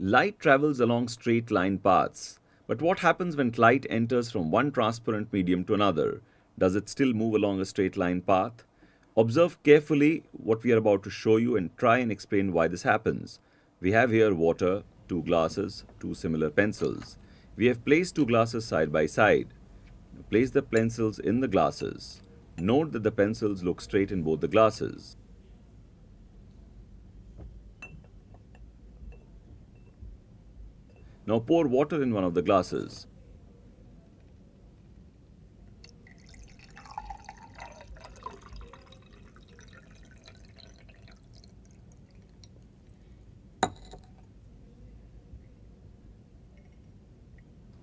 Light travels along straight line paths. But what happens when light enters from one transparent medium to another? Does it still move along a straight line path? Observe carefully what we are about to show you and try and explain why this happens. We have here water, two glasses, two similar pencils. We have placed two glasses side by side. Place the pencils in the glasses. Note that the pencils look straight in both the glasses. Now pour water in one of the glasses.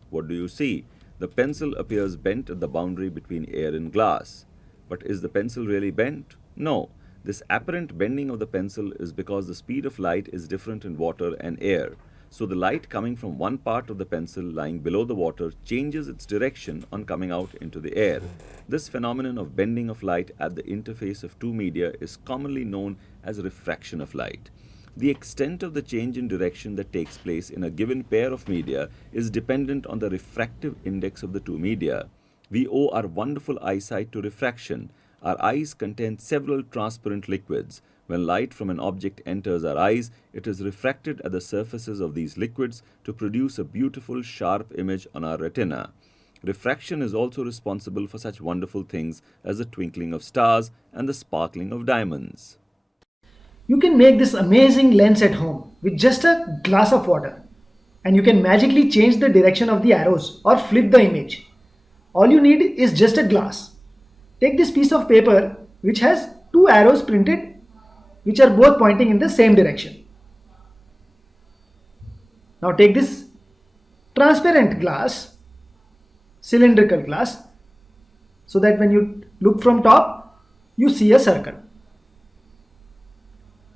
What do you see? The pencil appears bent at the boundary between air and glass. But is the pencil really bent? No. This apparent bending of the pencil is because the speed of light is different in water and air. So the light coming from one part of the pencil lying below the water changes its direction on coming out into the air. This phenomenon of bending of light at the interface of two media is commonly known as refraction of light. The extent of the change in direction that takes place in a given pair of media is dependent on the refractive index of the two media. We owe our wonderful eyesight to refraction. Our eyes contain several transparent liquids. When light from an object enters our eyes, it is refracted at the surfaces of these liquids to produce a beautiful, sharp image on our retina. Refraction is also responsible for such wonderful things as the twinkling of stars and the sparkling of diamonds. You can make this amazing lens at home with just a glass of water, and you can magically change the direction of the arrows or flip the image. All you need is just a glass. Take this piece of paper which has two arrows printed which are both pointing in the same direction. Now take this transparent glass, cylindrical glass, so that when you look from top, you see a circle.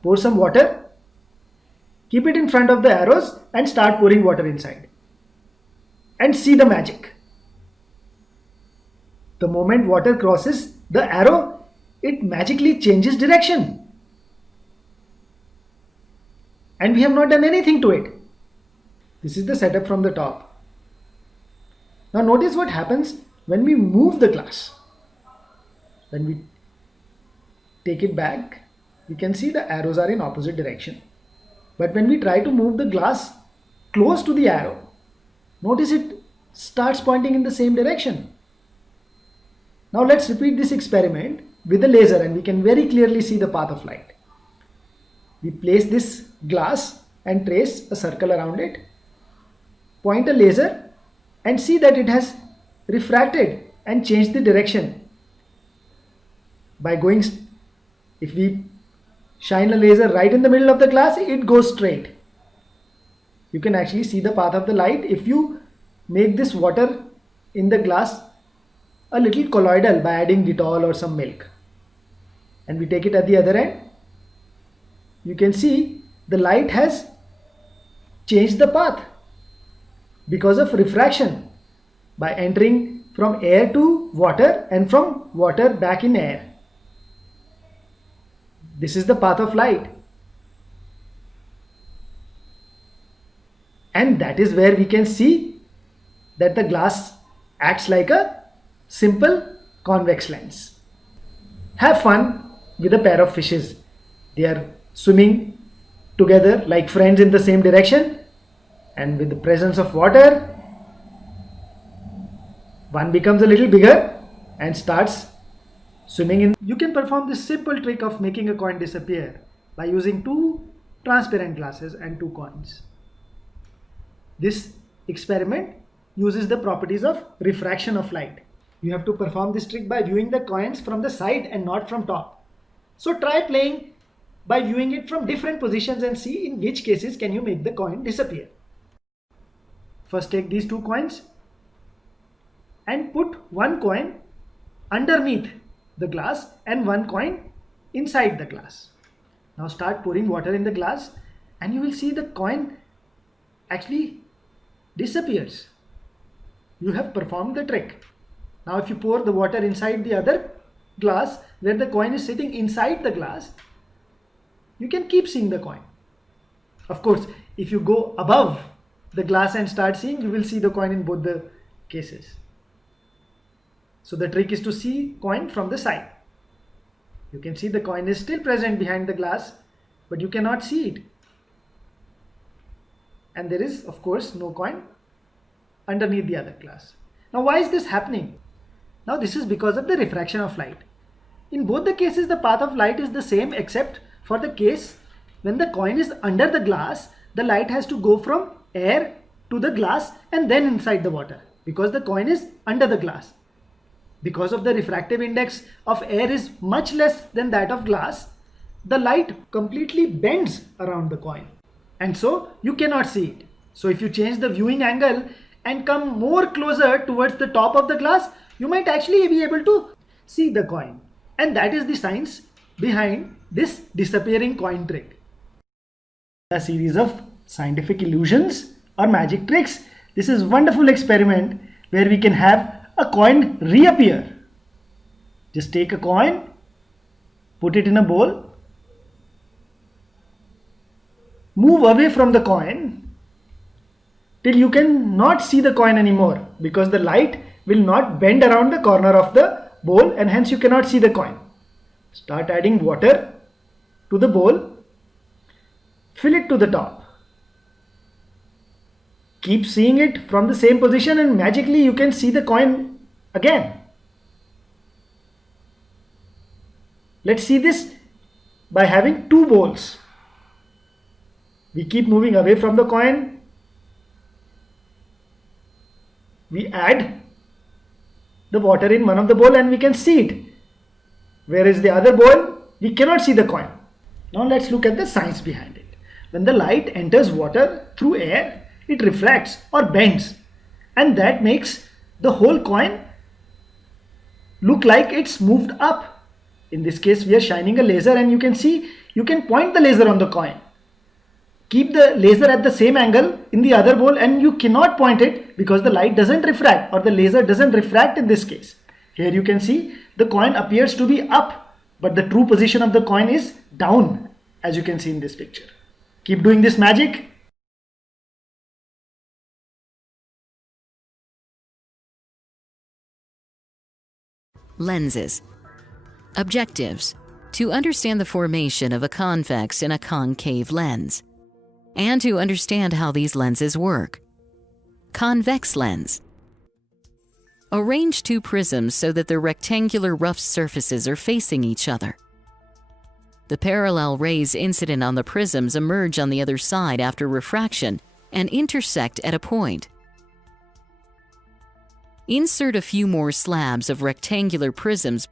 Pour some water, keep it in front of the arrows and start pouring water inside. And see the magic. The moment water crosses the arrow, it magically changes direction. And we have not done anything to it. This is the setup from the top. Now notice what happens when we move the glass. When we take it back, we can see the arrows are in opposite direction. But when we try to move the glass close to the arrow, notice it starts pointing in the same direction. Now let's repeat this experiment with a laser and we can very clearly see the path of light. We place this glass and trace a circle around it, point a laser and see that it has refracted and changed the direction. If we shine a laser right in the middle of the glass, it goes straight. You can actually see the path of the light if you make this water in the glass a little colloidal by adding Dettol or some milk. And we take it at the other end. You can see the light has changed the path because of refraction by entering from air to water and from water back in air. This is the path of light. And that is where we can see that the glass acts like a simple convex lens. Have fun with a pair of fishes. They are swimming together like friends in the same direction, and with the presence of water, one becomes a little bigger and starts swimming in. You can perform this simple trick of making a coin disappear by using two transparent glasses and two coins. This experiment uses the properties of refraction of light. You have to perform this trick by viewing the coins from the side and not from top. So try playing by viewing it from different positions and see in which cases can you make the coin disappear. First take these two coins and put one coin underneath the glass and one coin inside the glass. Now start pouring water in the glass and you will see the coin actually disappears. You have performed the trick. Now if you pour the water inside the other glass where the coin is sitting inside the glass, you can keep seeing the coin. Of course, If you go above the glass and start seeing, you will see the coin in both the cases. So the trick is to see coin from the side. You can see the coin is still present behind the glass, but you cannot see it. And there is, of course, no coin underneath the other glass. Now, why is this happening? Now, this is because of the refraction of light. In both the cases, the path of light is the same, except for the case when the coin is under the glass, the light has to go from air to the glass and then inside the water, because the coin is under the glass. Because of the refractive index of air is much less than that of glass, the light completely bends around the coin, and so you cannot see it. So if you change the viewing angle and come more closer towards the top of the glass, you might actually be able to see the coin. And that is the science behind this disappearing coin trick. A series of scientific illusions or magic tricks. This is a wonderful experiment where we can have a coin reappear. Just take a coin, put it in a bowl, move away from the coin till you can not see the coin anymore, because the light will not bend around the corner of the bowl and hence you cannot see the coin. Start adding water to the bowl, fill it to the top. Keep seeing it from the same position and magically you can see the coin again. Let's see this by having two bowls. We keep moving away from the coin. We add the water in one of the bowl and we can see it. Whereas the other bowl, we cannot see the coin. Now let's look at the science behind it. When the light enters water through air, it refracts or bends, and that makes the whole coin look like it's moved up. In this case, we are shining a laser and you can see, you can point the laser on the coin. Keep the laser at the same angle in the other bowl and you cannot point it because the light doesn't refract, or the laser doesn't refract in this case. Here you can see the coin appears to be up, but the true position of the coin is down, as you can see in this picture. Keep doing this magic. Lenses. Objectives: to understand the formation of a convex and a concave lens, and to understand how these lenses work. Convex lens. Arrange two prisms so that their rectangular rough surfaces are facing each other. The parallel rays incident on the prisms emerge on the other side after refraction and intersect at a point. Insert a few more slabs of rectangular prisms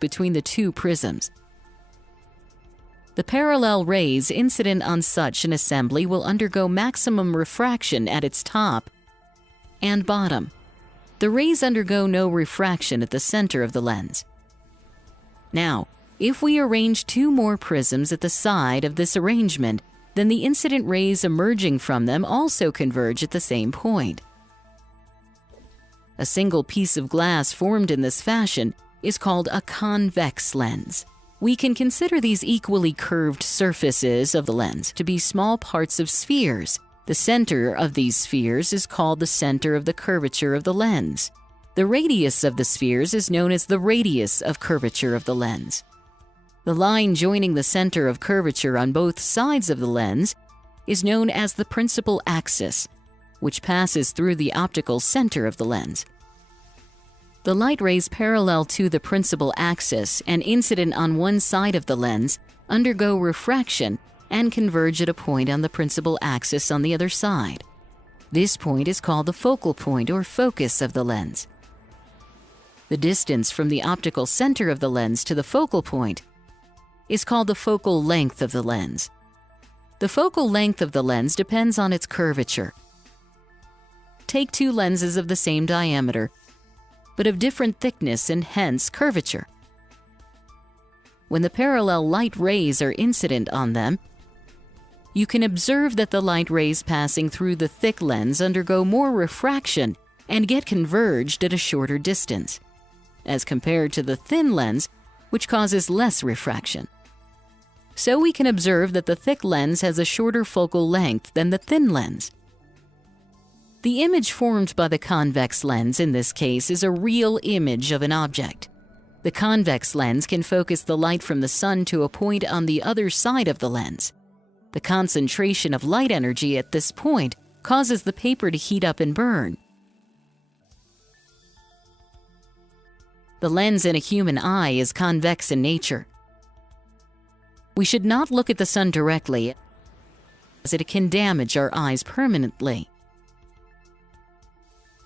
between the two prisms. The parallel rays incident on such an assembly will undergo maximum refraction at its top and bottom. The rays undergo no refraction at the center of the lens. Now, if we arrange two more prisms at the side of this arrangement, then the incident rays emerging from them also converge at the same point. A single piece of glass formed in this fashion is called a convex lens. We can consider these equally curved surfaces of the lens to be small parts of spheres. The center of these spheres is called the center of the curvature of the lens. The radius of the spheres is known as the radius of curvature of the lens. The line joining the center of curvature on both sides of the lens is known as the principal axis, which passes through the optical center of the lens. The light rays parallel to the principal axis and incident on one side of the lens undergo refraction and converge at a point on the principal axis on the other side. This point is called the focal point or focus of the lens. The distance from the optical center of the lens to the focal point is called the focal length of the lens. The focal length of the lens depends on its curvature. Take two lenses of the same diameter, but of different thickness and hence curvature. When the parallel light rays are incident on them, you can observe that the light rays passing through the thick lens undergo more refraction and get converged at a shorter distance, as compared to the thin lens, which causes less refraction. So we can observe that the thick lens has a shorter focal length than the thin lens. The image formed by the convex lens in this case is a real image of an object. The convex lens can focus the light from the sun to a point on the other side of the lens. The concentration of light energy at this point causes the paper to heat up and burn. The lens in a human eye is convex in nature. We should not look at the sun directly, as it can damage our eyes permanently.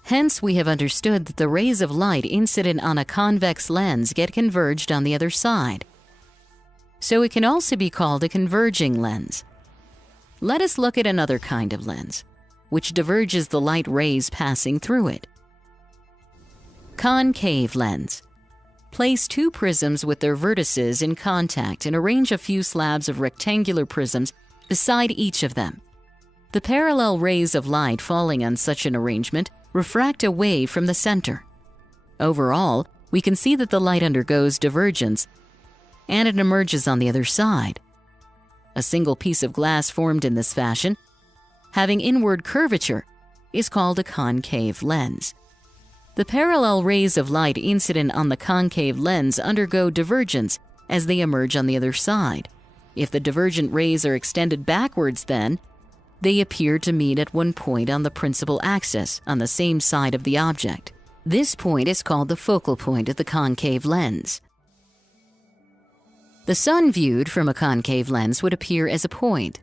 Hence, we have understood that the rays of light incident on a convex lens get converged on the other side. So it can also be called a converging lens. Let us look at another kind of lens, which diverges the light rays passing through it. Concave lens. Place two prisms with their vertices in contact and arrange a few slabs of rectangular prisms beside each of them. The parallel rays of light falling on such an arrangement refract away from the center. Overall, we can see that the light undergoes divergence and it emerges on the other side. A single piece of glass formed in this fashion, having inward curvature, is called a concave lens. The parallel rays of light incident on the concave lens undergo divergence as they emerge on the other side. If the divergent rays are extended backwards, then they appear to meet at one point on the principal axis on the same side of the object. This point is called the focal point of the concave lens. The sun viewed from a concave lens would appear as a point.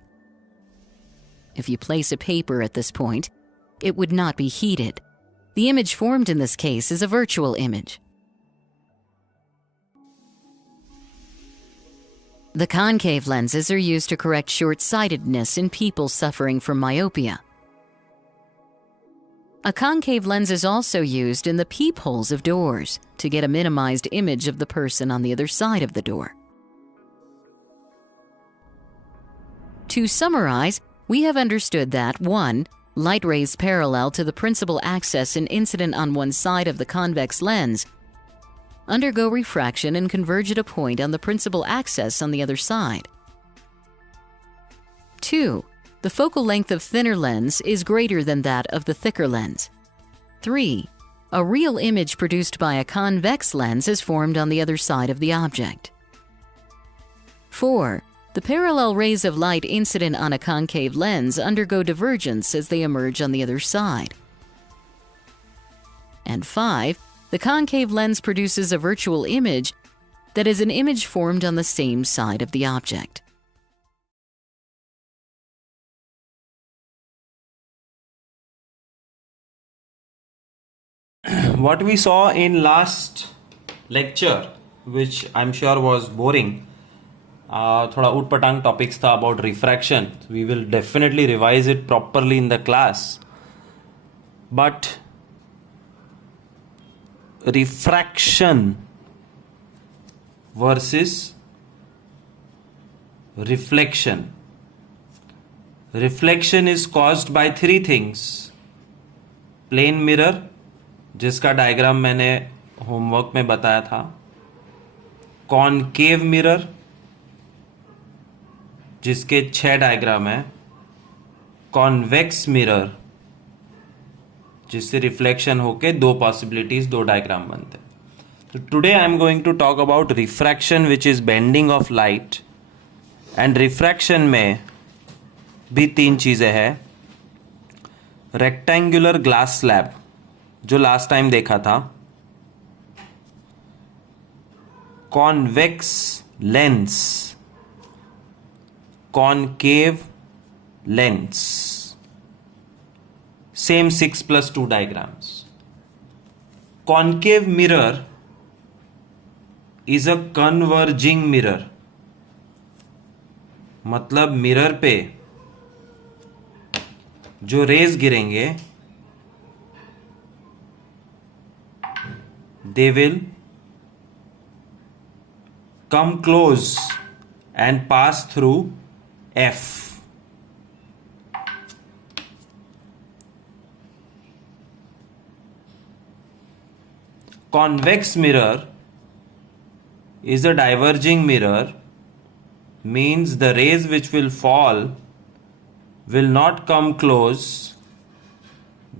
If you place a paper at this point, it would not be heated. The image formed in this case is a virtual image. The concave lenses are used to correct short-sightedness in people suffering from myopia. A concave lens is also used in the peepholes of doors to get a minimized image of the person on the other side of the door. To summarize, we have understood that 1. Light rays parallel to the principal axis and incident on one side of the convex lens undergo refraction and converge at a point on the principal axis on the other side. 2. The focal length of thinner lens is greater than that of the thicker lens. 3. A real image produced by a convex lens is formed on the other side of the object. 4. The parallel rays of light incident on a concave lens undergo divergence as they emerge on the other side. And 5. The concave lens produces a virtual image that is an image formed on the same side of the object. What we saw in last lecture, which I'm sure was boring, थोड़ा ऊटपटांग topics था about refraction. We will definitely revise it properly in the class. But refraction versus reflection. Reflection is caused by 3 things. Plane mirror, जिसका diagram मैंने homework में बताया था. Concave mirror, जिसके 6 diagram है. कॉन्वेक्स मिरर, जिससे रिफ्लेक्शन होके 2 पॉसिबिलिटीज, 2 डायग्राम बनते हैं. तो today I am going to talk about refraction, which is bending of light. And refraction में भी 3 चीजें हैं. रेक्टेंगुलर ग्लास स्लैब, जो लास्ट टाइम देखा था. Convex lens, concave lens. Same 6+2 diagrams. Concave mirror is a converging mirror. मतलब mirror पे जो रेज गिरेंगे, they will come close and pass through F. Convex mirror is a diverging mirror means the rays which will fall will not come close,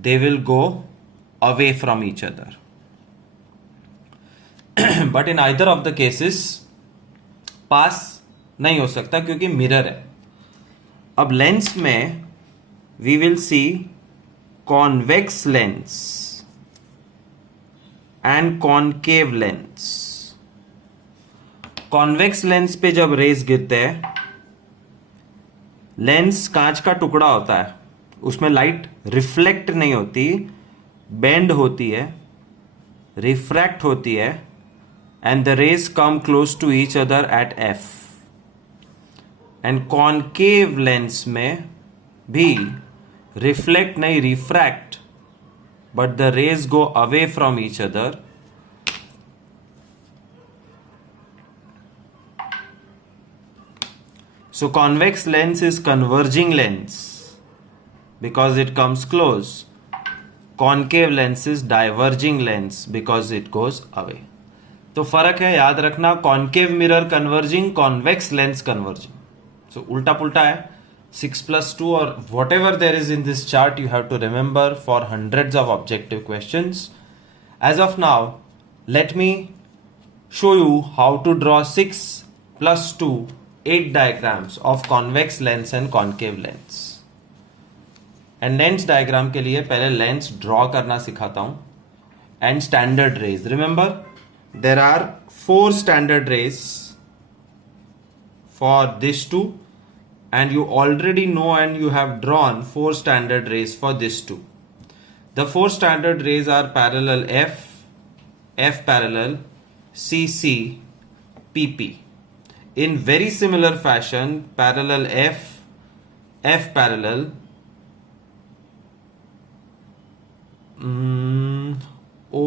they will go away from each other. But in either of the cases पास नहीं हो सकता क्योंकि mirror है. अब lens में we will see convex lens and concave lens. Convex lens पे जब raise गिरते हैं, लेंस कांच का टुकड़ा होता है, उसमें लाइट रिफ्लेक्ट नहीं होती, बेंड होती है, रिफ्रैक्ट होती है, and the rays come close to each other at F. And concave lens में भी रिफ्लेक्ट नहीं, refract, but the rays go away from each other. So convex lens is converging lens because it comes close. Concave lens is diverging lens because it goes away. तो फर्क है, याद रखना. Concave mirror converging, convex lens converging. So उल्टा पुल्टा है. 6+2 और whatever there is in this chart you have to remember for hundreds of objective questions. As of now, let me show you how to draw 6+2 8 diagrams of convex lens and concave lens. And lens diagram के लिए पहले lens draw करना सिखाता हूं. And standard rays. Remember, there are 4 standard rays for this two, and you already know and you have drawn 4 standard rays for this two. The 4 standard rays are parallel F, F parallel, CC, PP. In very similar fashion, parallel F, F parallel, O,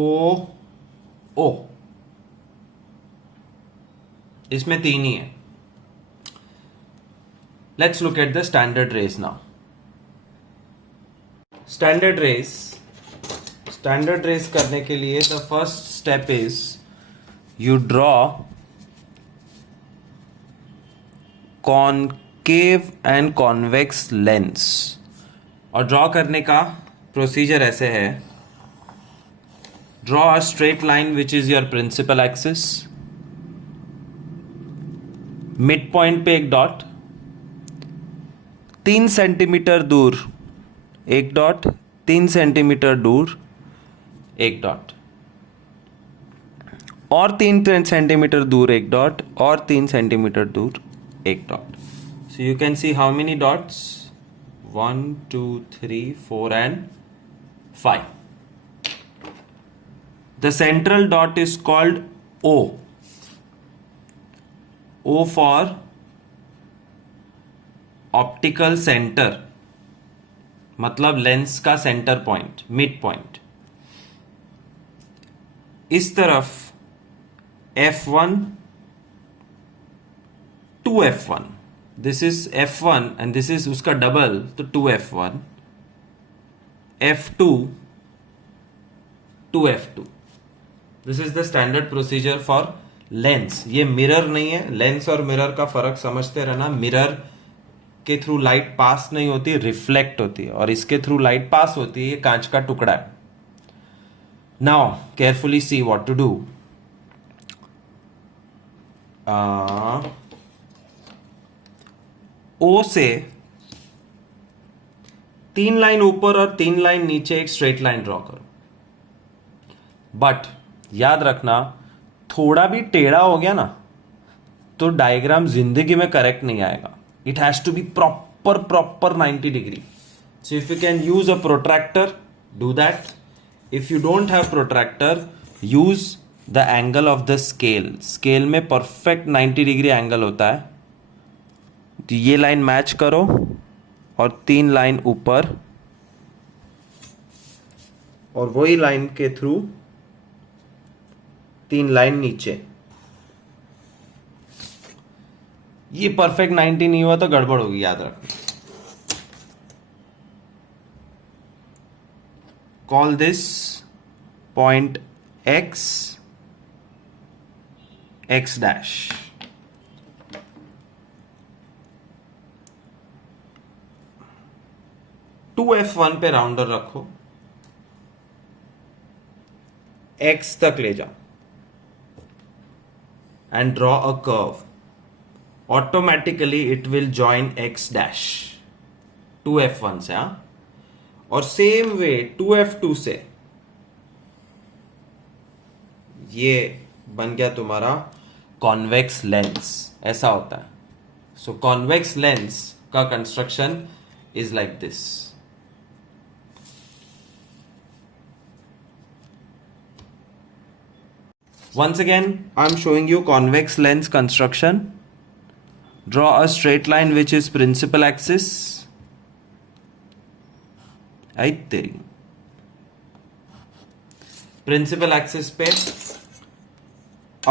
O. इसमें 3 ही है. Let's look at the standard rays now. Standard rays करने के लिए the first step is you draw concave and convex lens. और draw करने का procedure ऐसे है. Draw a straight line which is your principal axis. Mid point पे एक डॉट, 3 सेंटीमीटर दूर एक डॉट, 3 सेंटीमीटर दूर एक डॉट, और 3 सेंटीमीटर दूर एक डॉट, और 3 सेंटीमीटर दूर एक dot. So you can see how many dots? 1, 2, 3, 4 and 5. The central dot is called O. O for optical center, मतलब लेंस का सेंटर पॉइंट, मिड पॉइंट. इस तरफ F1 2F1. This is F1 and this is उसका double, तो 2F1. F2 2F2. This is the standard procedure for lens. ये mirror नहीं है. Lens और मिरर का फर्क समझते रहना. मिरर के थ्रू लाइट पास नहीं होती, रिफ्लेक्ट होती है, और इसके थ्रू लाइट पास होती है. ये कांच का टुकड़ा है. Now carefully see what to do. O से 3 लाइन ऊपर और 3 लाइन नीचे एक स्ट्रेट लाइन ड्रॉ करो. बट याद रखना, थोड़ा भी टेढ़ा हो गया ना तो डायग्राम जिंदगी में करेक्ट नहीं आएगा. It has to be proper 90 degree. So if you can use a protractor, do that. If you don't have protractor, use the angle of the scale. Scale में परफेक्ट 90 डिग्री एंगल होता है. तो ये line match करो और 3 line ऊपर, और वही लाइन के थ्रू 3 लाइन नीचे. ये परफेक्ट 90 नहीं हुआ तो गड़बड़ होगी, याद रखना. Call this point x dash. 2f1 पे राउंडर रखो, x तक ले जाओ and draw a curve. Automatically it will join x dash 2f1 से, हाँ. और सेम वे 2f2 से ये बन गया तुम्हारा कॉन्वेक्स लेंस. ऐसा होता है. सो कॉन्वेक्स लेंस का construction is like this. Once again, I'm showing you convex lens construction. Draw a straight line which is principal axis. Right there. Principal axis पे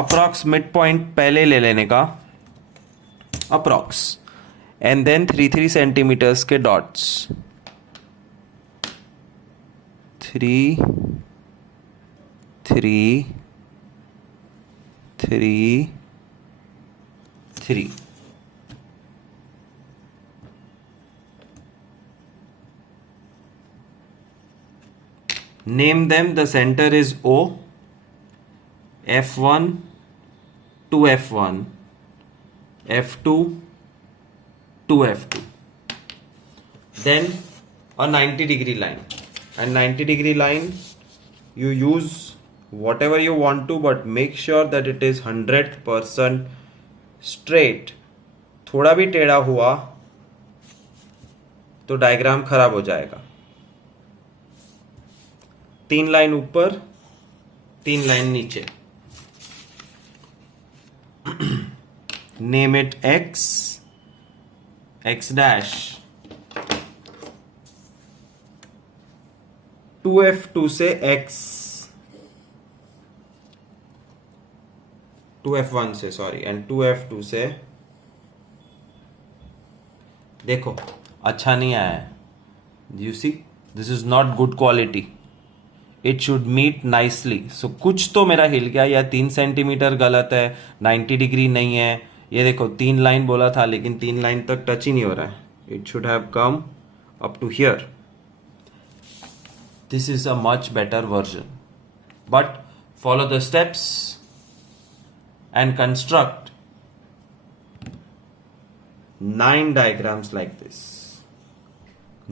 approx midpoint पहले ले लेने का, approx, and then 3 centimeters के dots. 3 3. Name them. The center is O. F1 to F1, F2 to F2. Then a 90-degree line. And 90-degree line, you use whatever you want to, but make sure that it is 100% straight. थोड़ा भी टेढ़ा हुआ तो diagram खराब हो जाएगा. 3 line ऊपर, 3 line नीचे. Name it x, x dash. 2f2 से x, 2f1 से सॉरी, एंड 2f2 से देखो अच्छा नहीं आया है. You see, this is not good quality. It should meet nicely. So कुछ तो मेरा हिल गया, या 3 सेंटीमीटर गलत है, 90 डिग्री नहीं है. ये देखो 3 लाइन बोला था लेकिन 3 लाइन तक टच ही नहीं हो रहा है. It should have come up to here. This is a much better version. But follow the steps and construct 9 diagrams like this.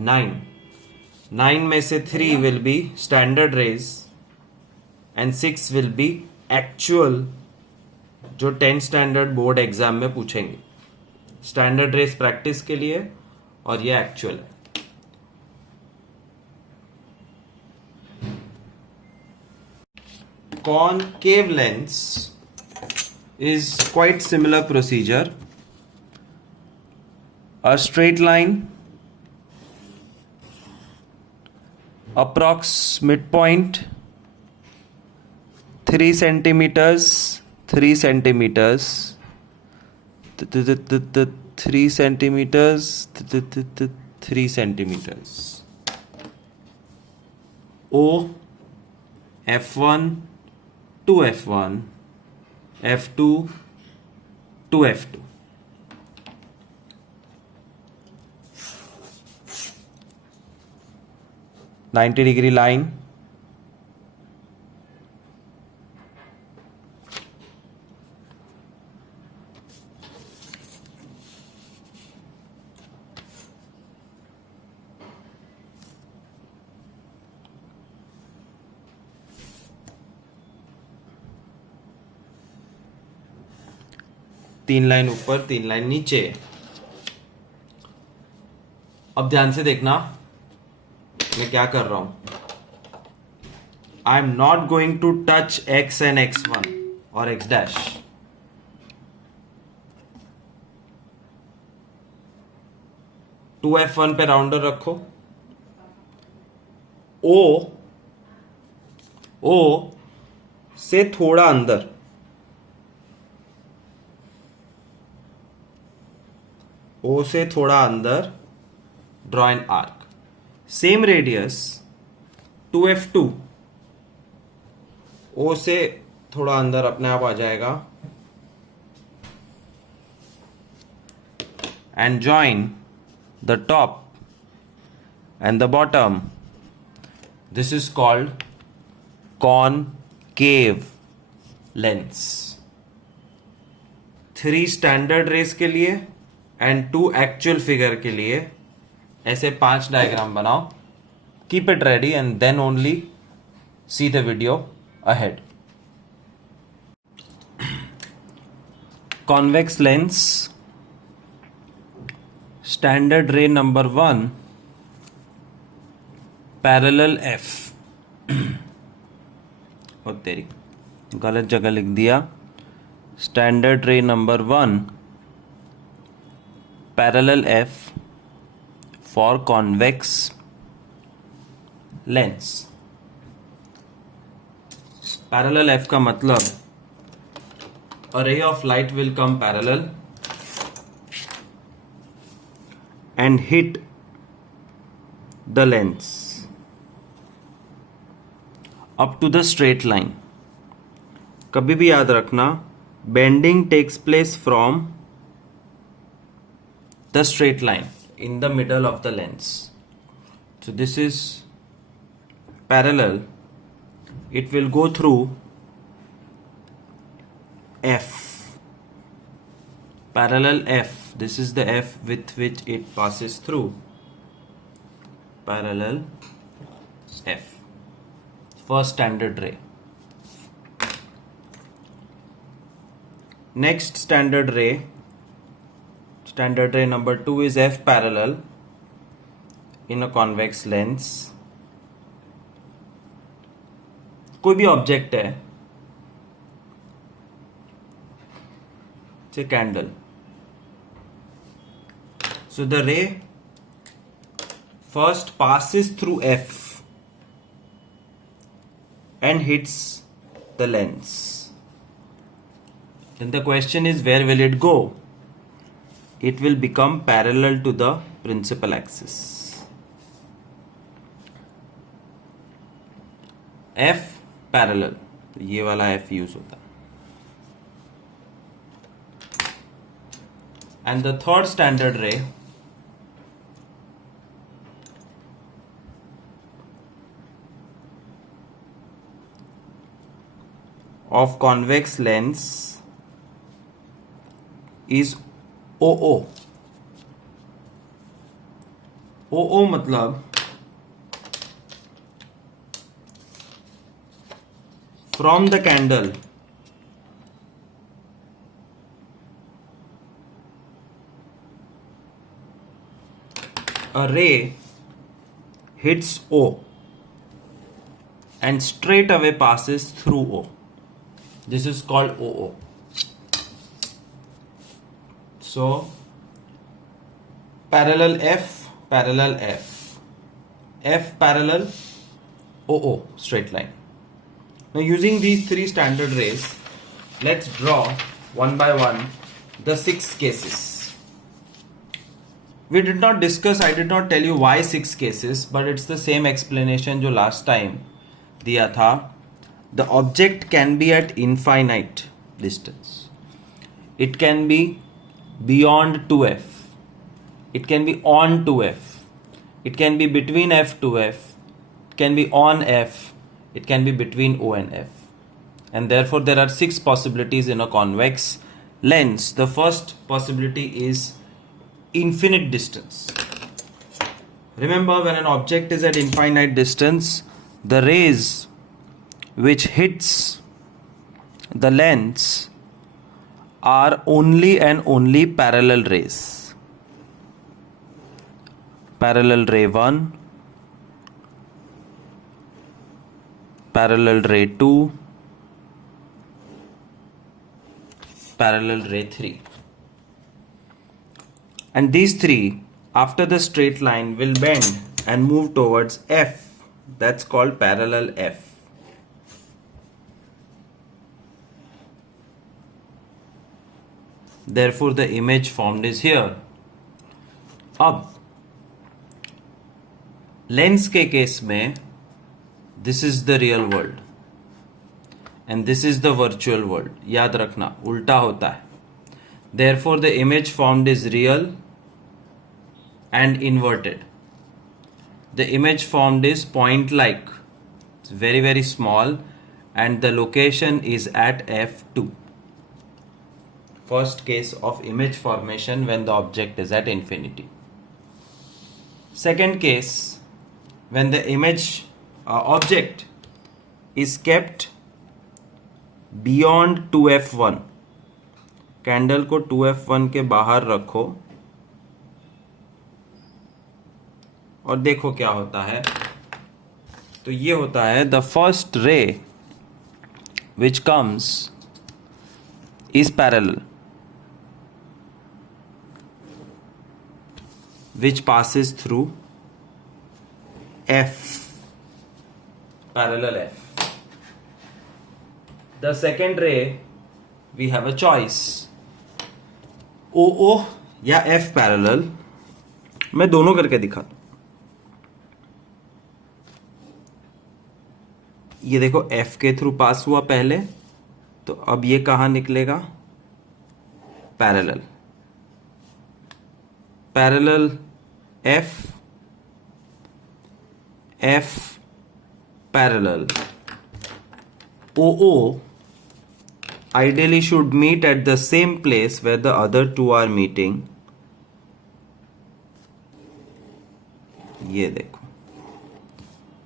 9 में से 3 will be standard rays and 6 will be actual, जो 10 standard board exam में पूछेंगे. standard rays practice के लिए और ये actual है. concave lens is quite similar procedure. A straight line, approx midpoint 3 centimeters, 3 centimeters, 3 centimeters, 3 centimeters. O, F1 to F1, F2 to F2. $90 line. तीन line ऊपर, 3 line नीचे. अब ध्यान से देखना मैं क्या कर रहा हूं. I am not going to touch x and x1 और x डैश. टू F1 पे राउंडर रखो. O से थोड़ा अंदर, O से थोड़ा अंदर draw an arc. Same radius 2F2, O से थोड़ा अंदर अपने आप आ जाएगा. And join the top and the bottom. This is called concave lens. 3 standard rays के लिए एंड 2 एक्चुअल फिगर के लिए ऐसे 5 डायग्राम बनाओ. Keep it ready and then only see the video ahead. Convex lens, standard ray number 1, parallel F. ओ तेरी गलत जगह लिख दिया. Standard ray number 1, parallel F for convex lens. Parallel F का मतलब a ray of light will come parallel and hit the lens up to the straight line. कभी भी याद रखना, bending takes place from the straight line in the middle of the lens. So this is parallel. It will go through F, parallel F. This is the F with which it passes through. Parallel F. First standard ray. Next standard ray number 2 is F parallel in a convex lens. कोई भी object है, say candle. So the ray first passes through F and hits the lens. Then the question is, where will it go? It will become parallel to the principal axis. F parallel, तो ये वाला F use होता है. And the third standard ray of convex lens is OO. OO मतलब from the candle a ray hits O and straight away passes through O. This is called OO. So parallel F, parallel F, F parallel OO, straight line. Now using these 3 standard rays, let's draw one by one the 6 cases. We did not discuss, I did not tell you why 6 cases, but it's the same explanation जो last time दिया था. The object can be at infinite distance. It can be beyond 2f. It can be on 2f. It can be between f to f. It can be on f. It can be between O and f. And therefore there are 6 possibilities in a convex lens. The first possibility is infinite distance. Remember, when an object is at infinite distance, the rays which hits the lens are only and only parallel rays. Parallel ray 1, parallel ray 2, parallel ray 3. And these 3, after the straight line, will bend and move towards F. That's called parallel F. Therefore the image formed is here. अब lens के case में this is the real world and this is the virtual world. याद रखना, उल्टा होता है. Therefore the image formed is real and inverted. the image formed is point like. It's very, very small, and the location is at f2. First case of image formation when the object is at infinity. Second case, when the image object is kept beyond 2f1. Candle को 2f1 के बाहर रखो और देखो क्या होता है. तो ये होता है the first ray which comes is parallel, which passes through F, parallel F. The second ray, we have a choice, OO या F parallel. मैं दोनों करके दिखाता हूं. ये देखो F के थ्रू पास हुआ पहले, तो अब ये कहाँ निकलेगा? Parallel. Parallel F, F parallel. OO ideally should meet at the same place where the other two are meeting. ये देखो,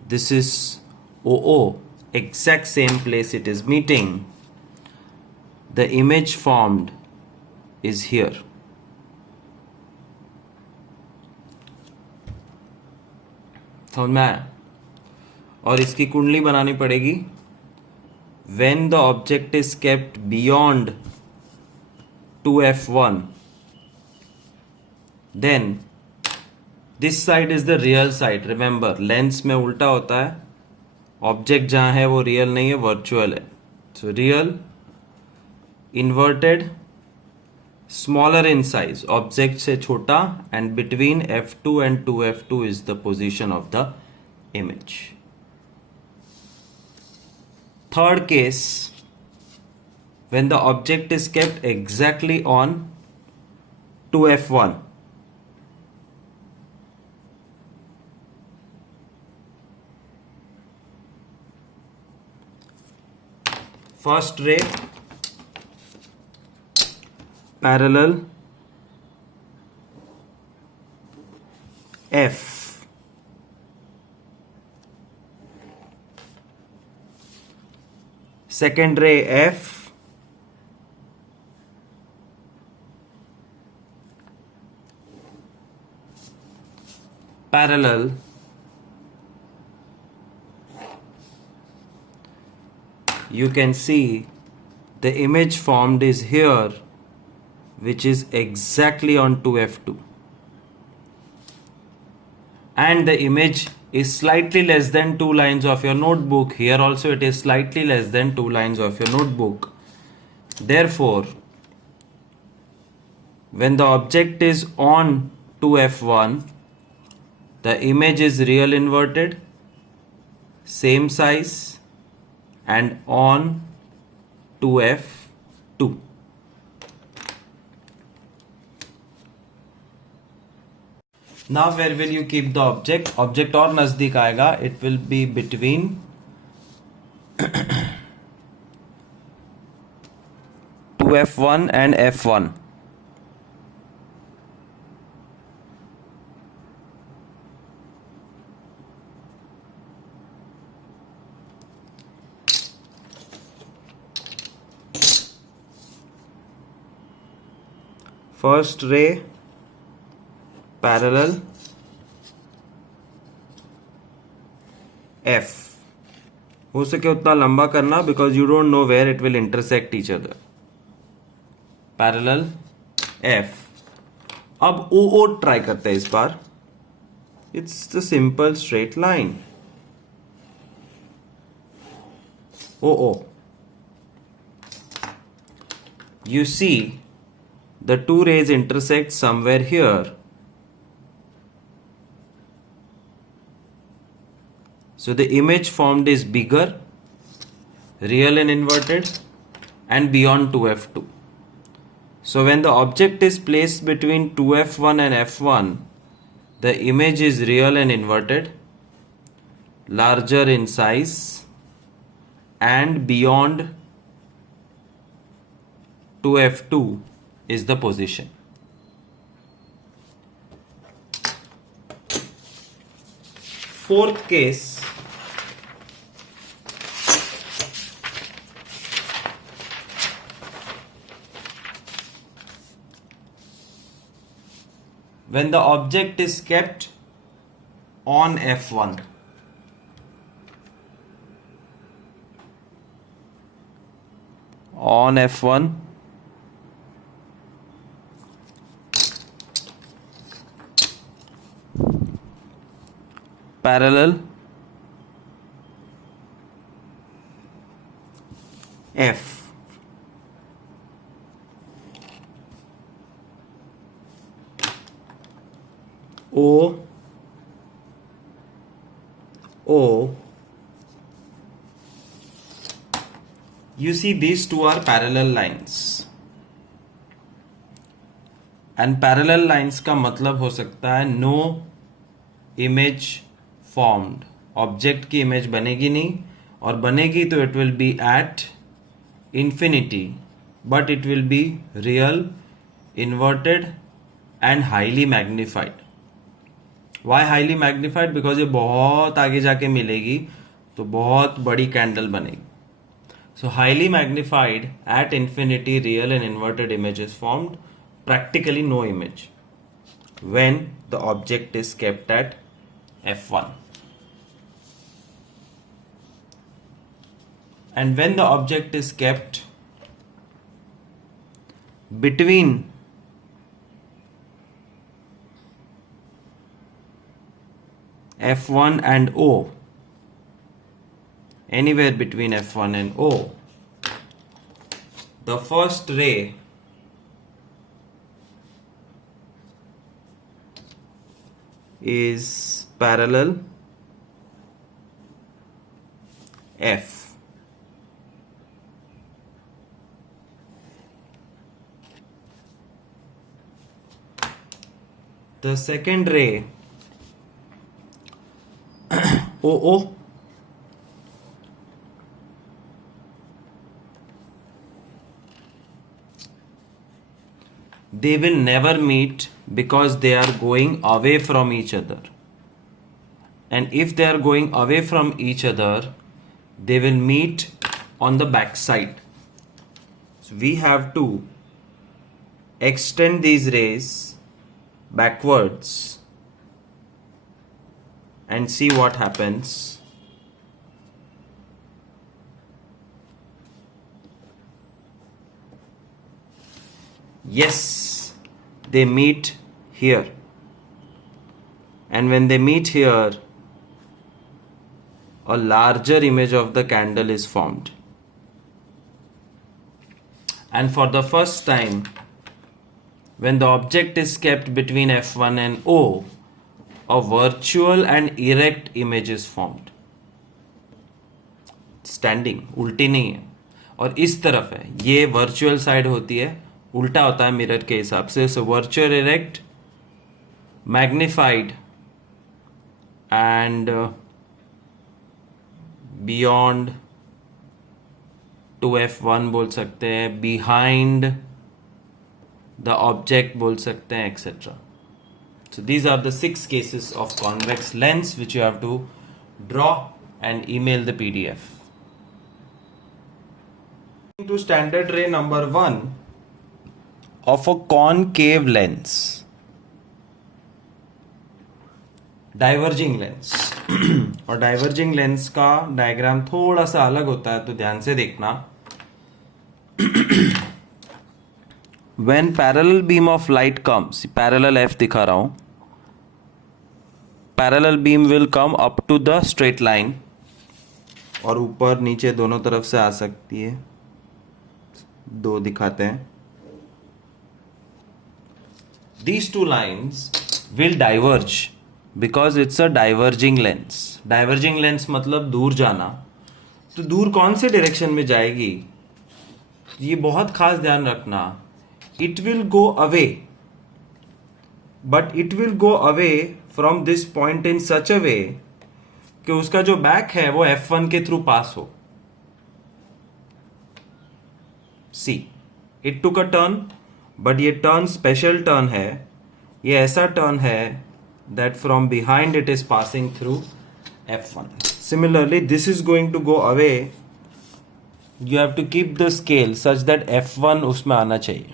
this is OO, exact same place it is meeting. The image formed is here. समझ में आया? और इसकी कुंडली बनानी पड़ेगी. When the object is kept beyond 2f1, then this side is the real side. Remember, lens में उल्टा होता है. ऑब्जेक्ट जहां है वो रियल नहीं है, वर्चुअल है. So real, inverted, smaller in size, object से छोटा, and between f2 and 2f2 is the position of the image. Third case, when the object is kept exactly on 2f1. First ray, parallel F. Second ray F. Parallel you can see the image formed is here, which is exactly on 2f2, and the image is slightly less than 2 lines of your notebook. Here also it is slightly less than 2 lines of your notebook. Therefore, when the object is on 2f1, the image is real inverted, same size, and on 2f2. Now where will you keep the object? Object और नजदीक आएगा. It will be between 2f1 and f1. First ray, parallel F. हो सके उतना लंबा करना, because you don't know where it will intersect each other. Parallel F. अब OO try करते हैं इस बार. It's the simple straight line. OO. You see, the two rays intersect somewhere here. So the image formed is bigger, real and inverted, and beyond 2f2. So when the object is placed between 2f1 and f1, the image is real and inverted, larger in size and beyond 2f2 is the position. Fourth case, when the object is kept on f1. On f1, parallel f. O you see these two are parallel lines, and parallel lines का मतलब हो सकता है no image formed, object की image बनेगी नहीं, और बनेगी तो it will be at infinity, but it will be real, inverted and highly magnified. Why highly magnified? Because ये बहुत आगे जाके मिलेगी तो बहुत बड़ी कैंडल बनेगी. So highly magnified at infinity real and inverted image is formed, practically no image, when the object is kept at f1. And when the object is kept between f1 and O, anywhere between f1 and O, the first ray is parallel f. The second ray OO they will never meet because they are going away from each other, and if they are going away from each other they will meet on the back side. So we have to extend these rays backwards and see what happens. Yes, they meet here, and when they meet here, a larger image of the candle is formed. And for the first time, when the object is kept between f1 and O, a virtual and erect image is formed. Standing, उल्टी नहीं है, और इस तरफ है, ये virtual side होती है, उल्टा होता है मिरर के हिसाब से. So virtual erect, magnified and beyond 2f1 बोल सकते हैं, बिहाइंड द ऑब्जेक्ट बोल सकते हैं, etcetera. So these are the 6 cases of convex lens which you have to draw and email the PDF. To standard ray number 1 of a concave lens, diverging lens. और diverging lens का diagram थोड़ा सा अलग होता है, तो ध्यान से देखना. When parallel beam of light comes, parallel F दिखा रहा हूँ, parallel beam will come up to the straight line, और ऊपर नीचे दोनों तरफ से आ सकती है. दो दिखाते हैं. These two lines will diverge because it's a diverging lens. Diverging lens मतलब दूर जाना. तो दूर कौन से डायरेक्शन में जाएगी, ये बहुत खास ध्यान रखना. It will go away, but it will go away from this point in such a way कि उसका जो बैक है वो F1 के थ्रू पास हो. See, it took a turn, but ये टर्न स्पेशल टर्न है. ये ऐसा टर्न है that from behind it is passing through F1. Similarly, this is going to go away. You have to keep the scale such that F1 उसमें आना चाहिए.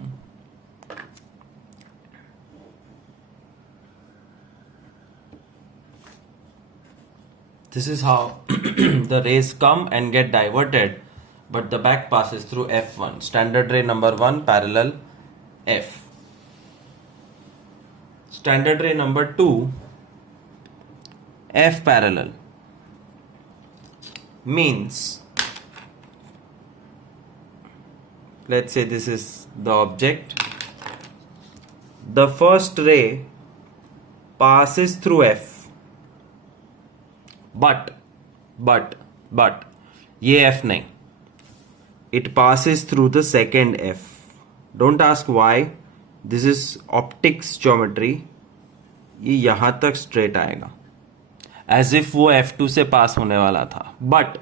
This is how the rays come and get diverted, but the back passes through F1. Standard ray number 1 parallel F. Standard ray number 2 F parallel means, let's say this is the object. The first ray passes through F, but ये F नहीं, it passes through the second F. Don't ask why. This is optics geometry. ये यहां तक straight आएगा as if वो F2 से पास होने वाला था, बट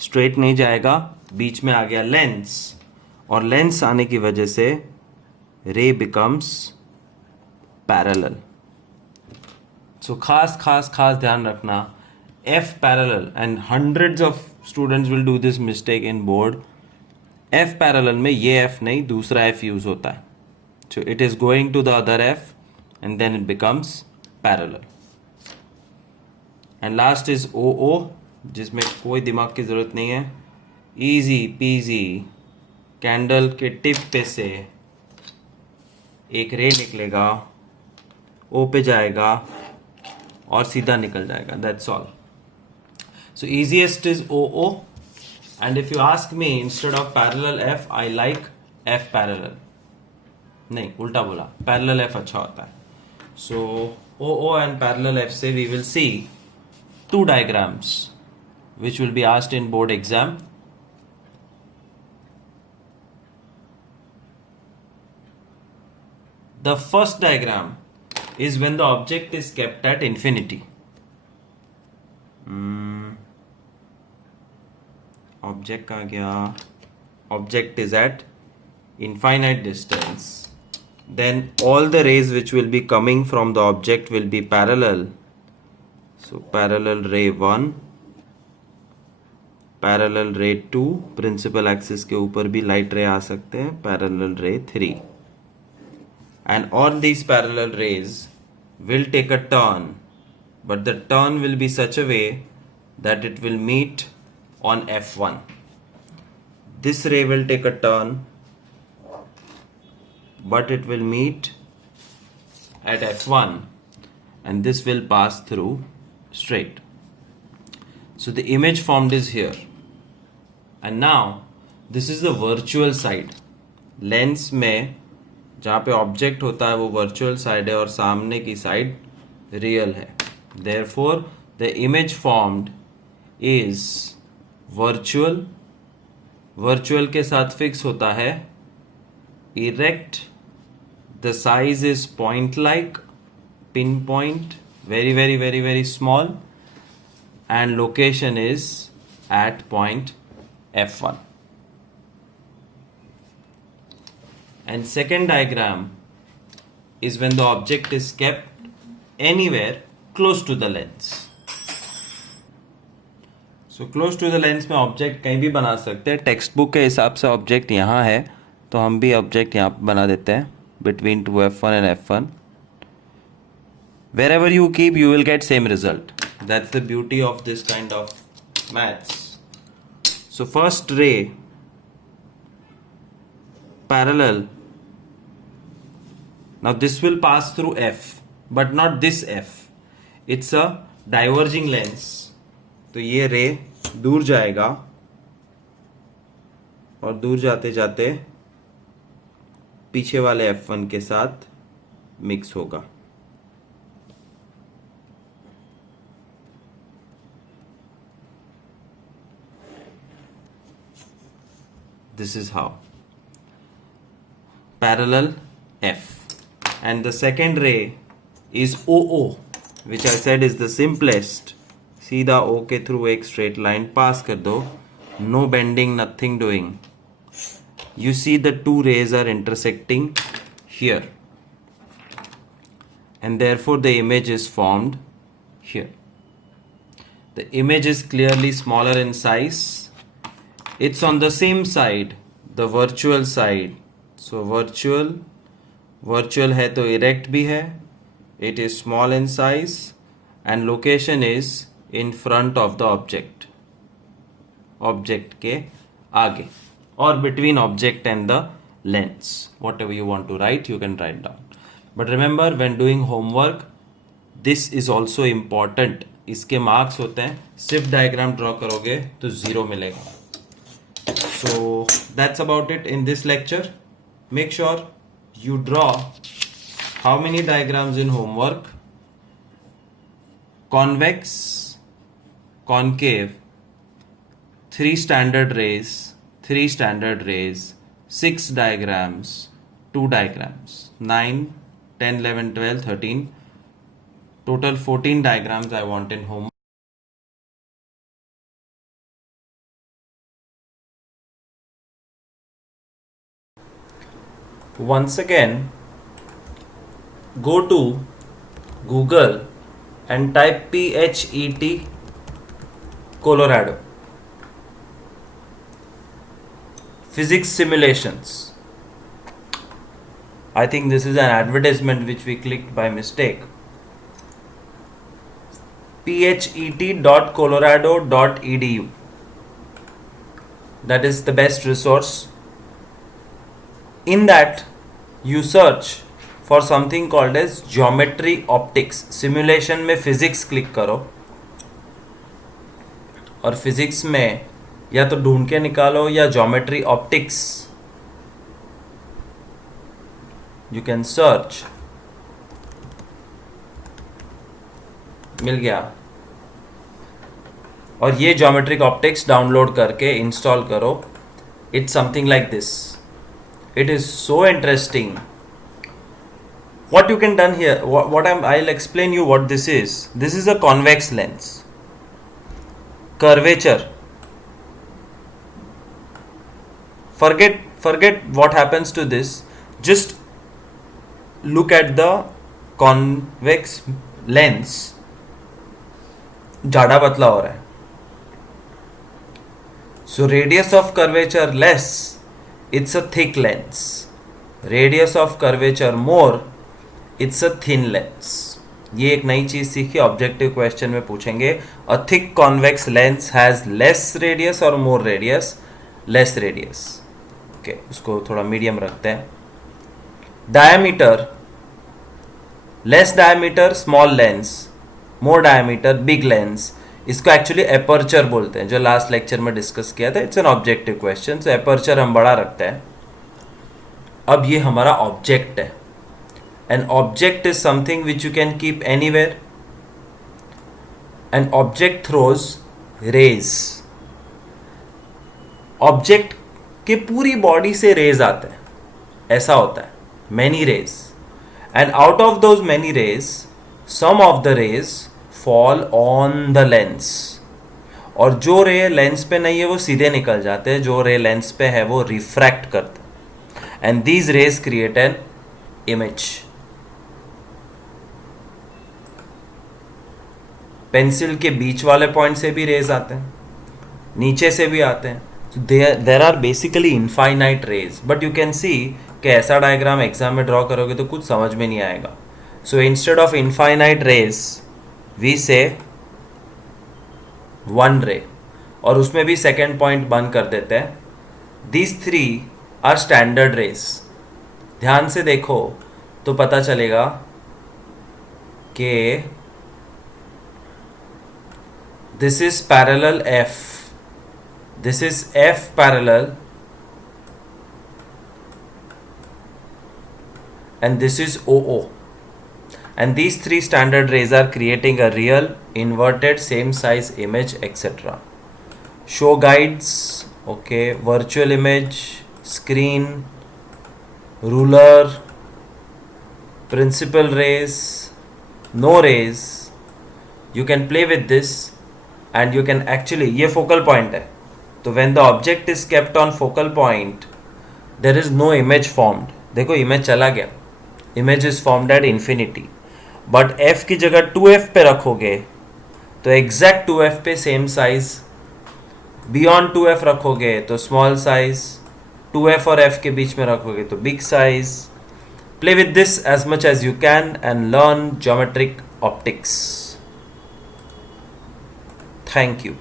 स्ट्रेट नहीं जाएगा. बीच में आ गया लेंस, और लेंस आने की वजह से रे बिकम्स पैरेलल. सो खास ध्यान रखना, F parallel, and hundreds of students will do this mistake in board. F parallel में ये F नहीं, दूसरा F यूज होता है. So it is going to the other F and then it becomes parallel. And last is OO, जिसमें कोई दिमाग की ज़रूरत नहीं है. Easy peasy, कैंडल के टिप पे से एक रे निकलेगा, O पे जाएगा और सीधा निकल जाएगा. That's all. So easiest is OO. And if you ask me, instead of parallel F, I like F parallel. नहीं, उल्टा बोला, पैरेलल F अच्छा होता है. So OO and parallel F से we will see two diagrams which will be asked in board exam. The first diagram is when the object is kept at infinity. Object का गया, object is at infinite distance, then all the rays which will be coming from the object will be parallel. So parallel ray 1, parallel ray 2, principal axis के ऊपर भी light ray आ सकते हैं, parallel ray 3, and all these parallel rays will take a turn, but the turn will be such a way that it will meet on F1. This ray will take a turn, but it will meet at F1 and this will pass through straight. So the image formed is here, and now this is the virtual side. Lens में जहाँ पे object होता है वो virtual side है और सामने की साइड रियल है. Therefore the image formed is virtual. Virtual के साथ फिक्स होता है. Erect, the size is point like, pinpoint, very small, and location is at point F1. And second diagram is when the object is kept anywhere close to the lens. So close to the lens में object कहीं भी बना सकते हैं. Text book के हिसाब से object यहाँ है, तो हम भी ऑब्जेक्ट यहाँ पर बना देते हैं between 2F1 and F1. Wherever you keep, you will get same result. That's the beauty of this kind of maths. So first ray parallel. Now this will pass through F, but not this F. It's a diverging lens. तो ये रे दूर जाएगा और दूर जाते जाते पीछे वाले F1 के साथ मिक्स होगा. This is how. Parallel F. And the second ray is OO, which I said is the simplest. सीधा O के थ्रू एक स्ट्रेट लाइन पास कर दो, no bending, nothing doing. You see the two rays are intersecting here, and therefore the image is formed here. The image is clearly smaller in size. It's on the same side, the virtual side. So virtual है तो erect भी है. It is small in size and location is in front of the object. Object के आगे, or between object and the lens. Whatever you want to write, you can write down. But remember, when doing homework, this is also important. इसके marks होते हैं. सिर्फ diagram draw करोगे तो 0 मिलेगा. So that's about it in this lecture. Make sure you draw how many diagrams in homework? Convex, concave, 3 standard rays, 6 diagrams, 2 diagrams, 9, 10, 11, 12, 13, total 14 diagrams I want in homework. Once again, go to Google and type PHET Colorado. Physics simulations. I think this is an advertisement which we clicked by mistake. phet.colorado.edu. That is the best resource. In that, you search for something called as geometry optics. Simulation में physics click करो और physics में या तो ढूंढ के निकालो या geometry optics. You can search. मिल गया. और ये ज्योमेट्रिक ऑप्टिक्स डाउनलोड करके इंस्टॉल करो. It's something like this. It is so interesting. What you can done here, I'll explain you what this is. This is a convex lens. Curvature. Forget what happens to this. Just look at the convex lens. ज़्यादा पतला हो रहा है. So radius of curvature less, it's a thick lens. Radius of curvature more, it's a thin lens. ये एक नई चीज सीखी. ऑब्जेक्टिव क्वेश्चन में पूछेंगे. A thick convex lens has less radius or more radius? Less radius. Okay, उसको थोड़ा medium रखते हैं. Diameter, less diameter small lens, more diameter big lens. इसको एक्चुअली एपर्चर बोलते हैं, जो लास्ट लेक्चर में डिस्कस किया था. It's an objective question. So aperture हम बड़ा रखते हैं. अब ये हमारा ऑब्जेक्ट है. An object is something which you can keep anywhere. An object throws rays. Object के पूरी बॉडी से रेज आते हैं. ऐसा होता है. Many rays. And out of those many rays, some of the rays fall on the lens. और जो रे लेंस पे नहीं है वो सीधे निकल जाते हैं. जो रे लेंस पे है वो रिफ्रैक्ट करते हैं. And these rays create an image. Pencil के बीच वाले पॉइंट से भी रेज आते हैं, नीचे से भी आते हैं. There are basically infinite rays. But you can see कि ऐसा डायग्राम एग्जाम में ड्रॉ करोगे तो कुछ समझ में नहीं आएगा. So instead of infinite rays we see one ray, और उसमें भी सेकेंड पॉइंट बंद कर देते हैं. These 3 are standard rays. ध्यान से देखो तो पता चलेगा कि this is parallel F, this is F parallel, and this is OO, and these 3 standard rays are creating a real inverted same size image, etc. Show guides, okay, virtual image, screen, ruler, principal rays, no rays. You can play with this. and you can actually, ये focal point है, तो when the object is kept on focal point there is no image formed. देखो image चला गया, image is formed at infinity, but f की जगह 2f पे रखोगे तो exact 2f पे same size, beyond 2f रखोगे तो small size, 2f और f के बीच में रखोगे तो big size. Play with this as much as you can and learn geometric optics. Thank you.